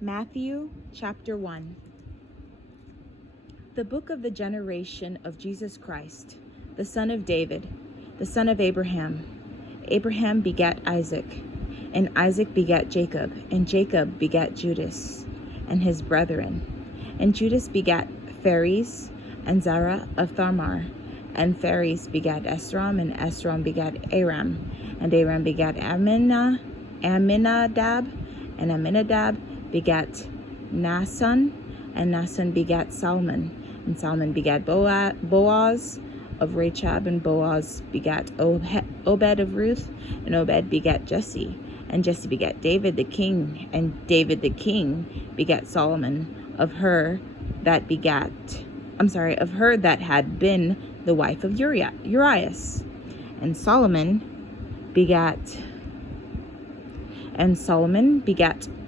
Matthew chapter 1. The book of the generation of Jesus Christ, the son of David, the son of Abraham. Abraham begat Isaac, and Isaac begat Jacob, and Jacob begat Judas and his brethren. And Judas begat Phares and Zerah of Thamar, and Phares begat Esrom, and Esrom begat Aram, and Aram begat Aminadab, and Aminadab begat Naasson, and Naasson begat Salmon, and Salmon begat Boaz of Rachab, and Boaz begat Obed of Ruth, and Obed begat Jesse, and Jesse begat David the king, and David the king begat Solomon of her that had been the wife of Urias, and Solomon begat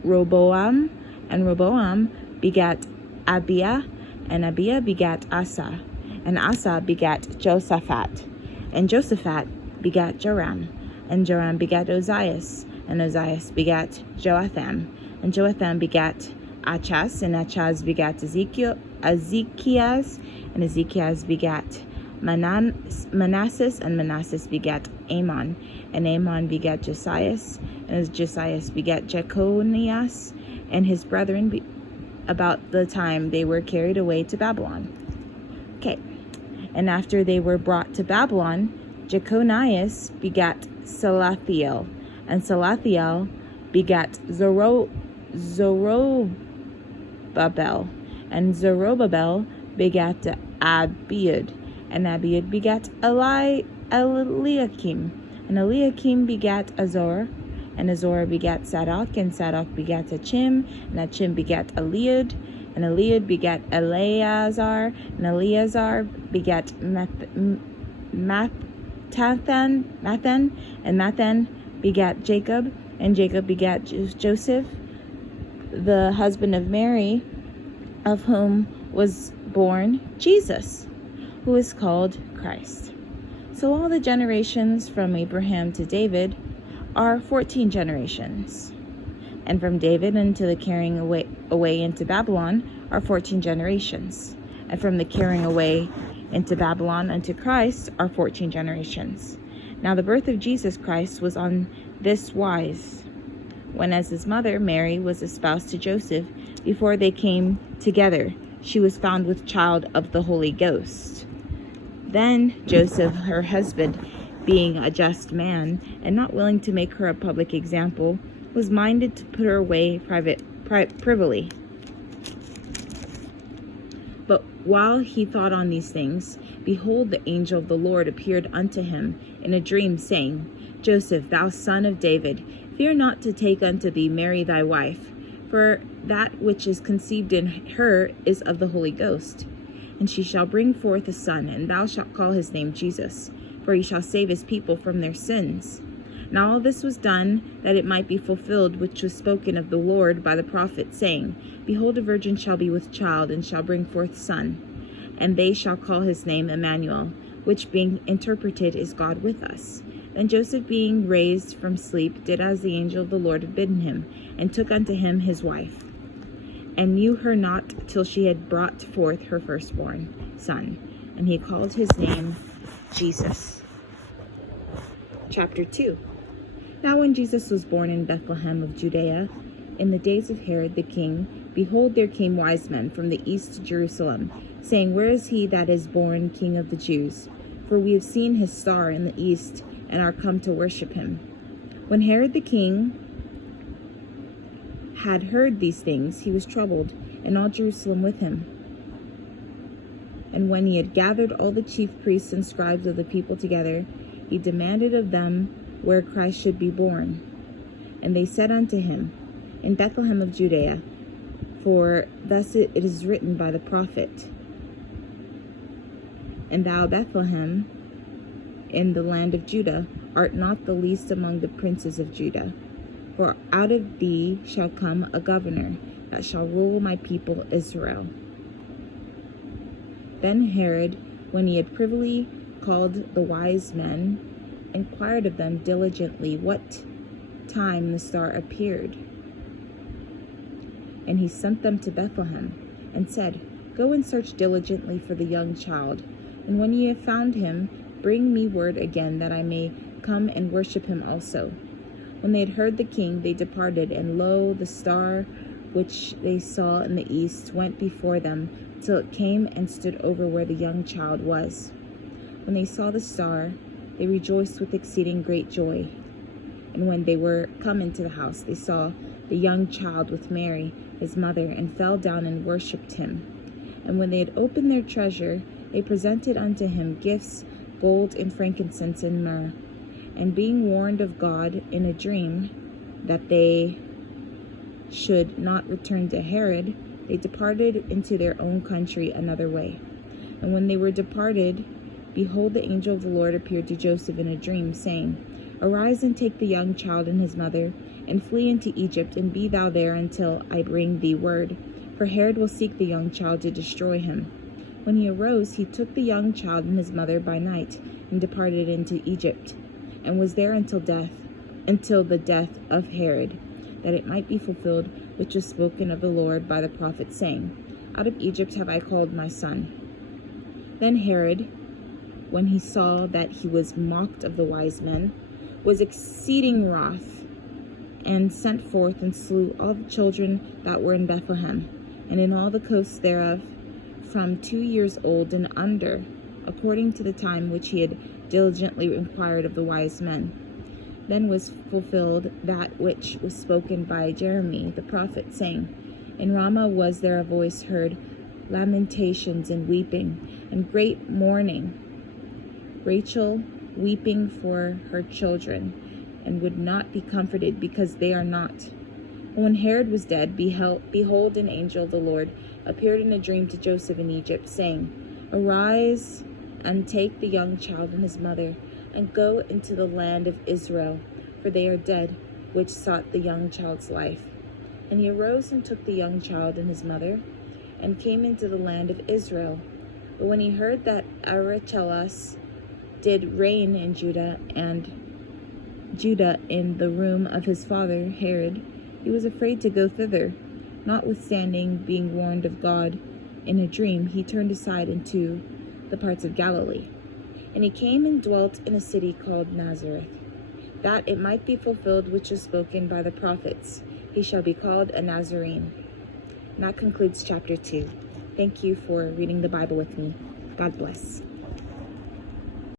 Roboam, and Roboam begat Abiah, and Abiah begat Asa, and Asa begat Josaphat, and Josaphat begat Joram, and Joram begat Ozias, and Ozias begat Joatham, and Joatham begat Achaz, and Achaz begat Ezekias, and Ezekias begat Manasseh, and Manasseh begat Amon, and Amon begat Josias, and Josias begat Jeconias and his brethren about the time they were carried away to Babylon. Okay, and after they were brought to Babylon, Jeconias begat Salathiel, and Salathiel begat Zorobabel, and Zorobabel begat Abiud, and Abiud begat Eliakim, and Eliakim begat Azor, and Azor begat Sadok, and Sadok begat Achim, and Achim begat Eliud, and Eliud begat Eleazar, and Eleazar begat Mathan, and Mathan begat Jacob, and Jacob begat Joseph, the husband of Mary, of whom was born Jesus, who is called Christ. So all the generations from Abraham to David are 14 generations. And from David unto the carrying away into Babylon are 14 generations. And from the carrying away into Babylon unto Christ are 14 generations. Now the birth of Jesus Christ was on this wise. When as his mother Mary was espoused to Joseph, before they came together, she was found with child of the Holy Ghost. Then Joseph, her husband, being a just man, and not willing to make her a public example, was minded to put her away privily. But while he thought on these things, behold, the angel of the Lord appeared unto him in a dream, saying, Joseph, thou son of David, fear not to take unto thee Mary thy wife, for that which is conceived in her is of the Holy Ghost. And she shall bring forth a son, and thou shalt call his name Jesus, for he shall save his people from their sins. Now all this was done, that it might be fulfilled which was spoken of the Lord by the prophet, saying, Behold, a virgin shall be with child, and shall bring forth a son, and they shall call his name Emmanuel, which being interpreted is God with us. Then Joseph, being raised from sleep, did as the angel of the Lord had bidden him, and took unto him his wife, and knew her not till she had brought forth her firstborn son, and he called his name Jesus. Chapter 2. Now when Jesus was born in Bethlehem of Judea, in the days of Herod the king, behold, there came wise men from the east to Jerusalem, saying, Where is he that is born King of the Jews? For we have seen his star in the east, and are come to worship him. When Herod the king had heard these things, he was troubled, and all Jerusalem with him. And when he had gathered all the chief priests and scribes of the people together, he demanded of them where Christ should be born. And they said unto him, In Bethlehem of Judea, for thus it is written by the prophet, And thou, Bethlehem, in the land of Judah, art not the least among the princes of Judah. For out of thee shall come a governor, that shall rule my people Israel. Then Herod, when he had privily called the wise men, inquired of them diligently what time the star appeared. And he sent them to Bethlehem, and said, Go and search diligently for the young child, and when ye have found him, bring me word again, that I may come and worship him also. When they had heard the king, they departed, and lo, the star which they saw in the east went before them, till it came and stood over where the young child was. When they saw the star, they rejoiced with exceeding great joy. And when they were come into the house, they saw the young child with Mary, his mother, and fell down and worshipped him. And when they had opened their treasure, they presented unto him gifts, gold and frankincense and myrrh. And being warned of God in a dream that they should not return to Herod, they departed into their own country another way. And when they were departed, behold, the angel of the Lord appeared to Joseph in a dream, saying, Arise and take the young child and his mother, and flee into Egypt, and be thou there until I bring thee word. For Herod will seek the young child to destroy him. When he arose, he took the young child and his mother by night, and departed into Egypt, and was there until the death of Herod, that it might be fulfilled which was spoken of the Lord by the prophet, saying, Out of Egypt have I called my son. Then Herod, when he saw that he was mocked of the wise men, was exceeding wroth, and sent forth and slew all the children that were in Bethlehem, and in all the coasts thereof, from 2 years old and under, according to the time which he had diligently inquired of the wise men. Then was fulfilled that which was spoken by Jeremy the prophet, saying, In Ramah was there a voice heard, lamentations and weeping, and great mourning, Rachel weeping for her children, and would not be comforted, because they are not. And when Herod was dead, behold, an angel of the Lord appeared in a dream to Joseph in Egypt, saying, Arise and take the young child and his mother, and go into the land of Israel, for they are dead, which sought the young child's life. And he arose and took the young child and his mother, and came into the land of Israel. But when he heard that Archelaus did reign in Judah in the room of his father Herod, he was afraid to go thither. Notwithstanding, being warned of God in a dream, he turned aside into the parts of Galilee. And he came and dwelt in a city called Nazareth, that it might be fulfilled which was spoken by the prophets, He shall be called a Nazarene. And that concludes chapter 2. Thank you for reading the Bible with me. God bless.